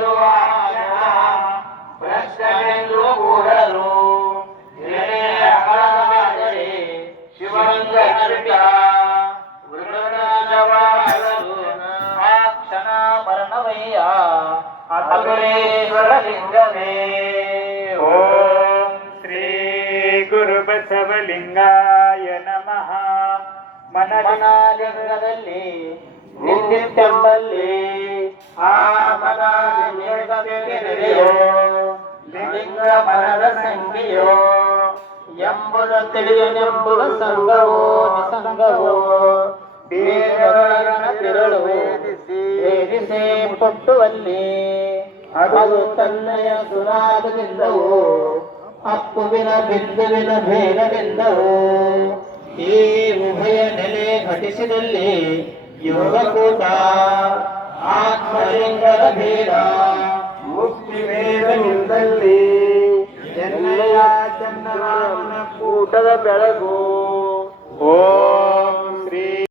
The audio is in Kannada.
ಬರುವಾಗ ಕೂಡಲು ವರ್ಣವಯ್ಯ ಓಂ ಶ್ರೀ ಗುರು ಬಸವಲಿಂಗಾಯ ನಮಃ. ಮನಗನಾಲಿಂಗದಲ್ಲಿ ನಿಂದಿತ್ತೆಂಬಲ್ಲಿ ಆ ಲಿಂಗವೆಂಬೆದೆಯೋ, ಲಿಂಗ ಮನದ ಎಂಬುದು ಎಂಬುದ ತಿಳಿಯನೆಂಬುವ ಸಂಘವೋ ನಿಸಂಗವೋ ಬೇರನ ತಿರಳು ವೇದಿಸಿ ಕೊಟ್ಟುವಲ್ಲಿ ಅದು ತನ್ನಯ ಸುರಾಗದಿಂದವು ಅಪ್ಪುವಿನ ಬಿಂದುವಿನ ಭೇದದಿಂದವು. ಈ ಉಭಯ ನೆಲೆ ಘಟಿಸಿದಲ್ಲಿ ಯೋಗಕೂಟ ಆತ್ಮಲಿಂಗದ ಭೇದ ಕೂಟದ ಬೆಳಗು.